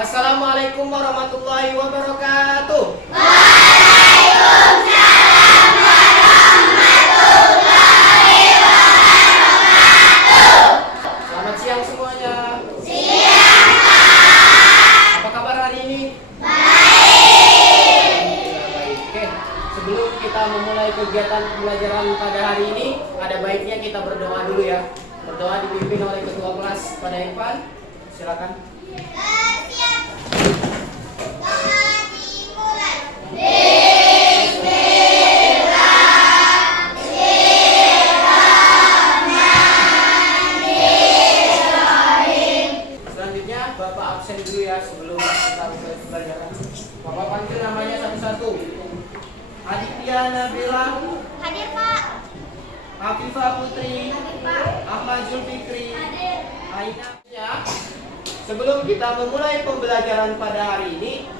Assalamualaikum warahmatullahi wabarakatuh. Waalaikumsalam warahmatullahi wabarakatuh. Selamat siang semuanya. Siang, Pak. Apa kabar hari ini? Baik. Baik. Oke, sebelum kita memulai kegiatan pembelajaran pada hari ini, ada baiknya kita berdoa dulu ya. Berdoa dipimpin oleh ketua kelas pada Irfan. Silakan. Siap. Doa dimulai. Selanjutnya Bapak absen dulu ya sebelum kita mulai pembelajaran. Bapak panggil namanya satu-satu. Aditya Nabila, Hadir, Pak. Afifah Putri, Hadir, Pak. Ahmad Zulfikri, Hadir. Aina. Ya. Sebelum kita memulai pembelajaran pada hari ini,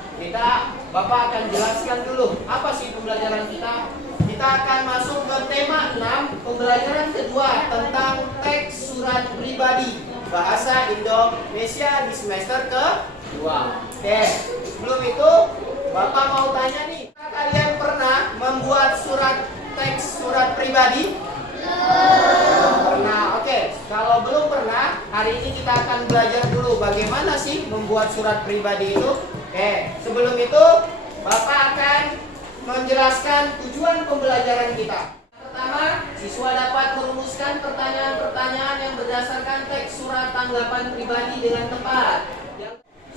Bapak akan jelaskan dulu apa sih pembelajaran kita. Kita akan masuk ke tema 6, pembelajaran kedua tentang teks surat pribadi bahasa Indonesia di semester ke-2. Oke, sebelum itu Bapak mau tanya nih, kalian pernah membuat teks surat pribadi? Pernah. Oke, kalau belum pernah, hari ini kita akan belajar dulu bagaimana sih membuat surat pribadi itu. Oke, sebelum itu Bapak akan menjelaskan tujuan pembelajaran kita. Pertama, siswa dapat merumuskan pertanyaan-pertanyaan yang berdasarkan teks surat tanggapan pribadi dengan tepat.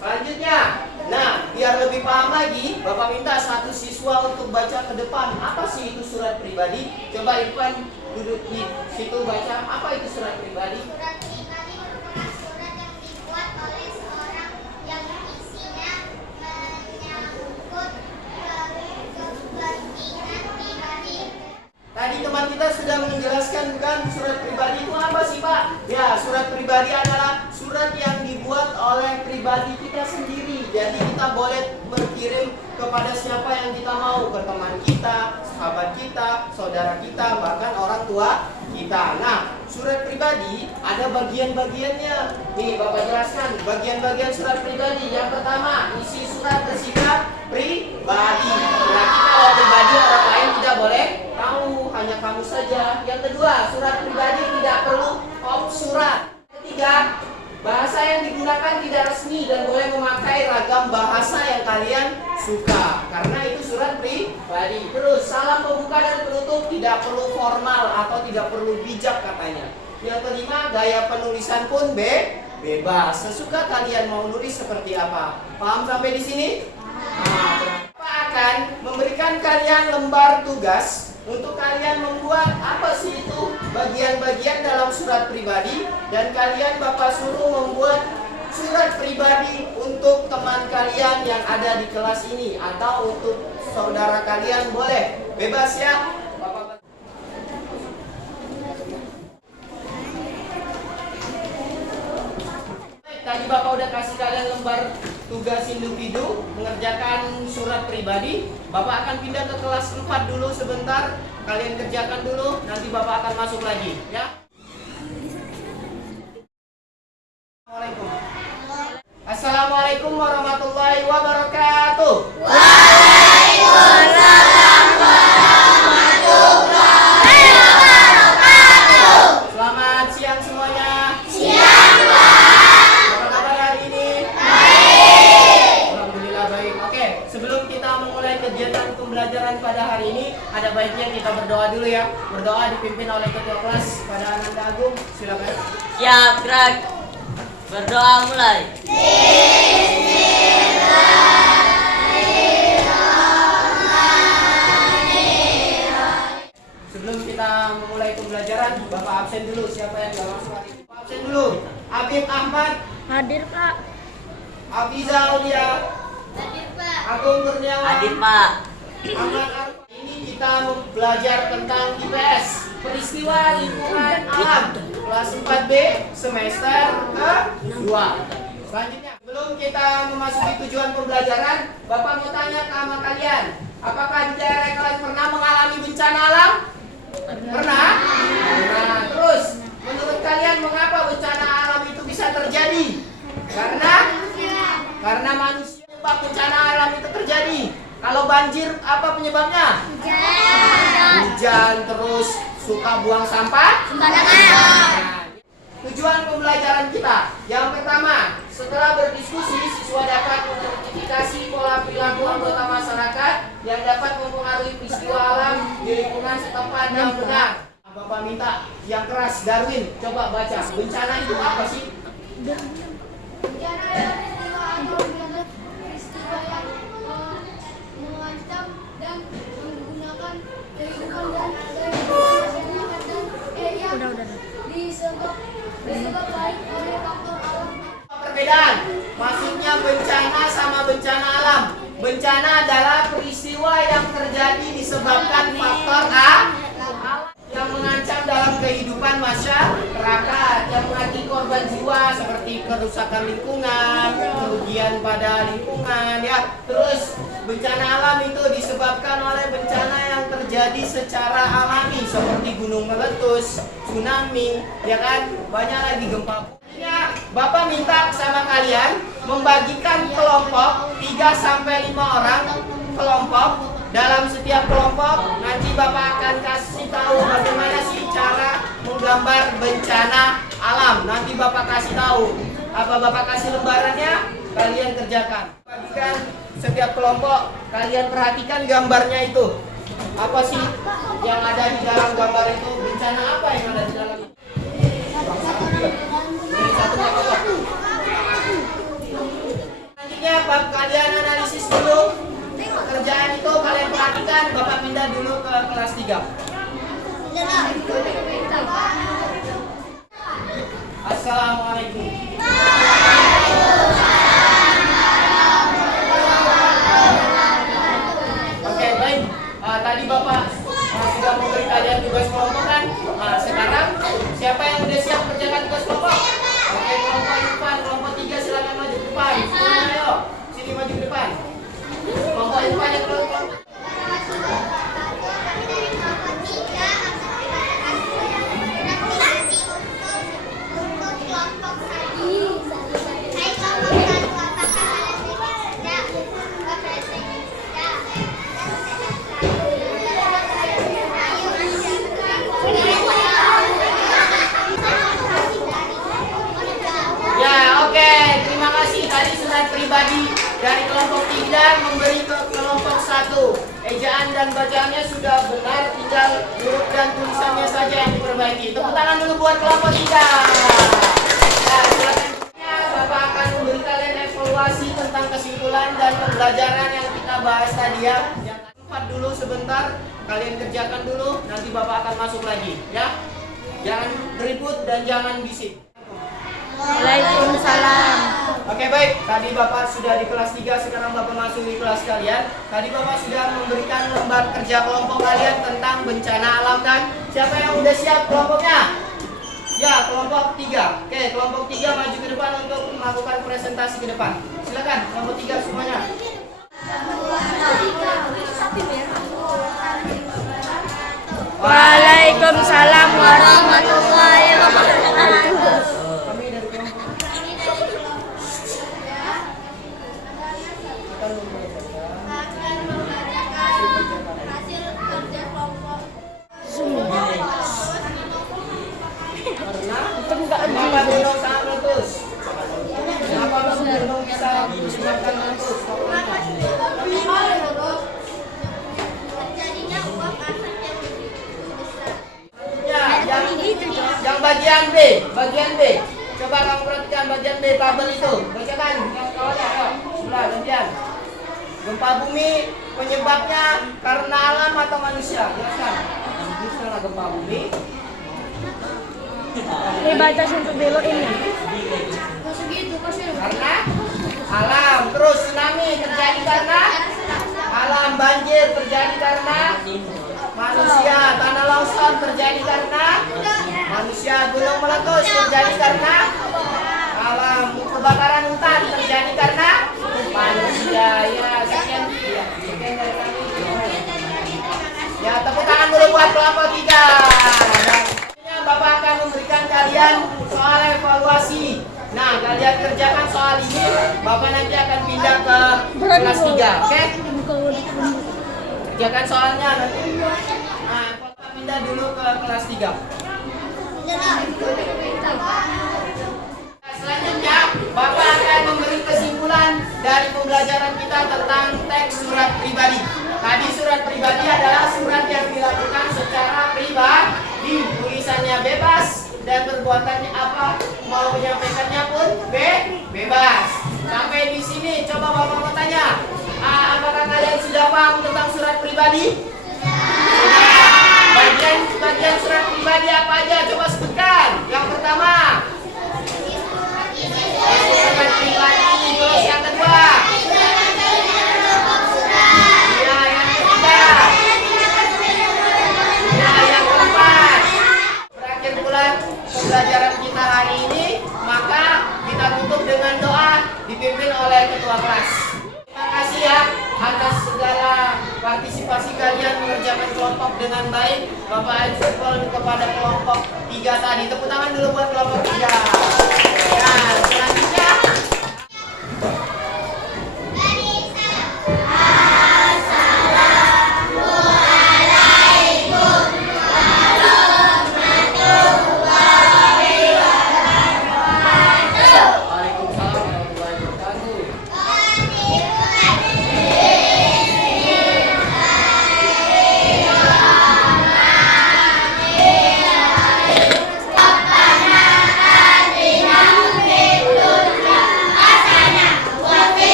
Selanjutnya, biar lebih paham lagi, Bapak minta satu siswa untuk baca ke depan. Apa sih itu surat pribadi? Coba Irfan duduk di situ baca. Apa itu surat pribadi? Surat pribadi merupakan surat yang dibuat oleh seorang yang isinya menyangkut kepentingan pribadi. Tadi teman kita sudah menjelaskan bukan surat pribadi itu apa sih Pak? Ya, surat pribadi adalah surat yang dibuat oleh pribadi kita sendiri. Jadi kita boleh berkirim kepada siapa yang kita mau, ke teman kita, sahabat kita, saudara kita, bahkan orang tua kita. Nah, surat pribadi ada bagian-bagiannya. Nih Bapak jelaskan bagian-bagian surat pribadi. Yang pertama, isi surat bersifat pribadi. Berarti kalau pribadi orang lain tidak boleh tahu, hanya kamu saja. Yang kedua, surat pribadi tidak perlu surat. Ketiga, bahasa yang digunakan tidak resmi dan boleh memakai ragam bahasa yang kalian suka, karena itu surat pribadi. Terus, salam pembuka dan penutup tidak perlu formal atau tidak perlu bijak katanya. Yang kelima, gaya penulisan pun bebas. Sesuka kalian mau nulis seperti apa. Paham sampai di sini? Bapak akan memberikan kalian lembar tugas untuk kalian membuat apa sih itu bagian-bagian dalam surat pribadi, dan kalian Bapak suruh membuat surat pribadi untuk teman kalian yang ada di kelas ini atau untuk saudara kalian, boleh bebas ya. Bapak tadi Bapak udah kasih kalian lembar tugas individu mengerjakan surat pribadi. Bapak akan pindah ke kelas 4 dulu sebentar. Kalian kerjakan dulu, nanti Bapak akan masuk lagi ya. Assalamualaikum warahmatullahi wabarakatuh. Waalaikumsalam warahmatullahi wabarakatuh. Selamat siang semuanya. Siang, Pak. Apa kabar hari ini? Baik. Alhamdulillah baik. Oke, sebelum kita memulai kegiatan pembelajaran pada hari ini, ada baiknya kita berdoa dulu ya. Berdoa dipimpin oleh ketua kelas pada Ananda Agung. Silakan. Siap, gerak. Berdoa mulai. Sebelum kita memulai pembelajaran, Bapak absen dulu. Siapa yang nggak masuk hari ini? Bapak absen dulu. Habib Ahmad, Hadir, Pak. Afiza Aulia, Hadir, Pak. Agung Kurniawan, Hadir, Pak. Ahmad Arfa. Ini kita belajar tentang IPS, peristiwa lingkungan alam, kelas 4B semester ke-2. Selanjutnya, sebelum kita memasuki tujuan pembelajaran, Bapak mau tanya sama kalian, apakah di daerah kalian pernah mengalami bencana alam? Pernah? Nah, terus menurut kalian mengapa bencana alam itu bisa terjadi? Karena Karena manusia penyebab bencana alam itu terjadi. Kalau banjir apa penyebabnya? Hujan, terus suka buang sampah. Nah, tujuan pembelajaran kita yang pertama, setelah berdiskusi, siswa dapat mengidentifikasi pola perilaku anggota masyarakat yang dapat mempengaruhi peristiwa alam di lingkungan setempat yang benar. Bapak minta yang keras, Darwin, coba baca. Bencana itu apa sih? Bencana adalah peristiwa atau peristiwa yang mengancam dan menggunakan kehidupan dan masyarakat dan yang disebabkan oleh faktor alam. Perbedaan, maksudnya bencana sama bencana alam. Bencana adalah peristiwa yang terjadi disebabkan faktor alam yang mengancam dalam kehidupan masyarakat, yang mengakibatkan korban jiwa seperti kerusakan lingkungan, kerugian pada lingkungan, ya. Terus bencana alam itu disebabkan oleh bencana yang terjadi secara alami seperti gunung meletus, tsunami, ya kan? Banyak lagi gempa. Bapak minta sama kalian membagikan kelompok 3 sampai 5 orang kelompok. Dalam setiap kelompok nanti Bapak akan kasih tahu bagaimana sih cara menggambar bencana alam. Nanti Bapak kasih tahu. Apa Bapak kasih lembarannya? Kalian kerjakan. Bagikan setiap kelompok, kalian perhatikan gambarnya itu. Apa sih yang ada di dalam gambar itu? Bencana apa yang ada di dalam itu? Selanjutnya kalian analisis dulu pekerjaan itu, kalian perhatikan. Bapak pindah dulu ke kelas 3. Assalamualaikum. Oke, baik. Tadi Bapak sudah memberi kalian tugas kelompok kan? Sekarang siapa yang udah siap kerjakan tugas kelompok? Oke, kelompok depan, kelompok 3 silakan maju ke depan. Ayo, sini maju ke depan. Kelompok depan yang kelompok. Pribadi dari kelompok 3 memberi ke kelompok 1. Ejaan dan bacaannya sudah benar, tinggal huruf dan tulisannya saja yang diperbaiki. Tepuk tangan dulu buat kelompok 3. Nah, silakan. Bapak akan memberi kalian evaluasi tentang kesimpulan dan pembelajaran yang kita bahas tadi ya. Yang tempat dulu sebentar, kalian kerjakan dulu, nanti Bapak akan masuk lagi ya. Jangan ribut dan jangan bisik. Waalaikumsalam. Oke, baik, tadi Bapak sudah di kelas 3, sekarang Bapak masuk di kelas kalian. Tadi Bapak sudah memberikan lembar kerja kelompok kalian tentang bencana alam kan? Siapa yang udah siap kelompoknya? Ya, kelompok 3. Oke, kelompok 3 maju ke depan untuk melakukan presentasi ke depan. Silakan, kelompok 3 semuanya. Waalaikumsalam warahmatullahi wabarakatuh. Kenapa gunung sangat meletus? Kenapa gunung bisa menyebabkan meletus? Ya, yang bagian B. Coba kamu perhatikan bagian B tabel itu. Bacakan yang kawannya, ayo. Sebelah gantian. Gempa bumi penyebabnya karena alam atau manusia? Jelaskan. Karena gempa bumi. Ini baca untuk belok ini. Karena alam. Terus tsunami terjadi karena alam. Banjir terjadi karena manusia. Tanah longsor terjadi karena manusia. Gunung meletus terjadi karena alam. Kebakaran hutan terjadi karena manusia. Ya, sekian dari kami. Ya, tepuk tangan dulu buat kelompok 3. Bapak akan memberikan kalian soal evaluasi. Nah, kalian kerjakan soal ini, Bapak nanti akan pindah ke kelas 3, oke? Kerjakan soalnya nanti. Nah, Bapak pindah dulu ke kelas 3. Selanjutnya, Bapak akan memberi kesimpulan dari pembelajaran kita tentang teks surat pribadi. Tadi surat pribadi adalah surat yang dilakukan secara pribadi, tulisannya bebas dan perbuatannya apa, mau menyampaikannya pun bebas. Sampai di sini, coba Bapak mau tanya, apakah kalian sudah paham tentang surat pribadi? Bagian surat pribadi apa aja? Coba sebutkan. Yang pertama, surat pribadi. Terus yang kedua, ya yang ketiga, ya yang keempat. Berakhir pula pembelajaran kita hari ini, maka kita tutup dengan doa dipimpin oleh ketua kelas. Terima kasih ya atas segala partisipasi kalian mengerjakan kelompok dengan baik. Bapak ajak kepada kelompok 3 tadi. Tepuk tangan dulu buat kelompok 3. Nah, selanjutnya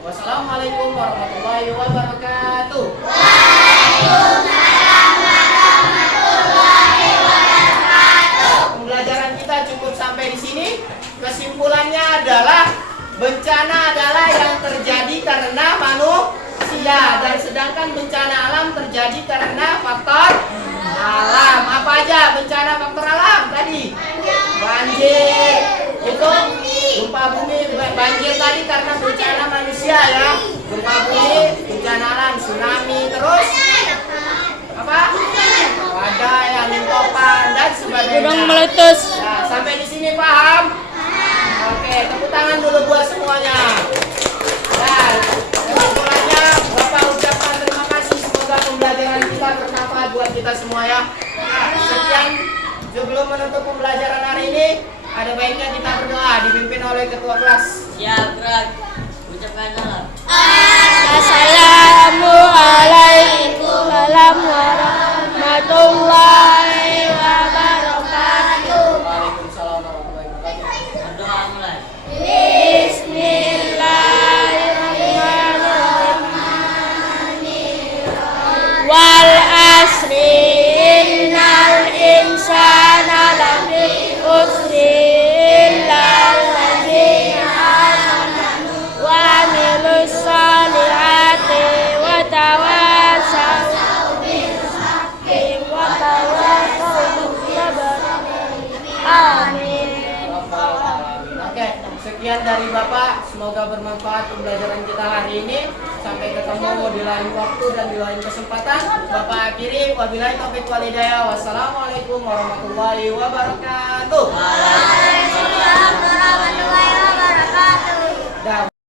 wassalamualaikum warahmatullahi wabarakatuh. Waalaikumsalam warahmatullahi wabarakatuh. Pembelajaran kita cukup sampai di sini. Kesimpulannya adalah bencana adalah yang terjadi karena manusia, dan sedangkan bencana alam terjadi karena faktor alam. Apa aja bencana faktor alam tadi? Banjir, itu gempa bumi. Banjir tadi karena bencana manusia ya. Gempa bumi, bencana alam, tsunami, terus apa? Badai, angin topan dan sebagainya. Gunung meletus. Nah, sampai di sini paham? Oke, tepuk tangan dulu buat semuanya. Dan kesimpulannya, Bapak ucapkan terima kasih. Semoga pembelajaran kita bermanfaat buat kita semua ya. Nah, sekian. Sebelum menutup pembelajaran hari ini, ada baiknya kita berdoa dipimpin oleh ketua kelas. Ya, gerak. Ucapkan salam. Assalamualaikum warahmatullahi wabarakatuh. Waalaikumsalam warahmatullahi wabarakatuh. Berdoa mulai. Bismillahirrahmanirrahim. Wal asri innal insana lafi khusri illa allazina amanu wa amilus solihati wa tawasaw bil haqqi wa tawasaw bis sabri. Amin. Oke, sekian dari Bapak. Semoga bermanfaat pembelajaran kita hari ini. Sampai ketemu di lain waktu dan di lain kesempatan. Bapak akhiri, wabillahi taufiq wal hidayah. Wassalamualaikum warahmatullahi wabarakatuh. Waalaikumsalam.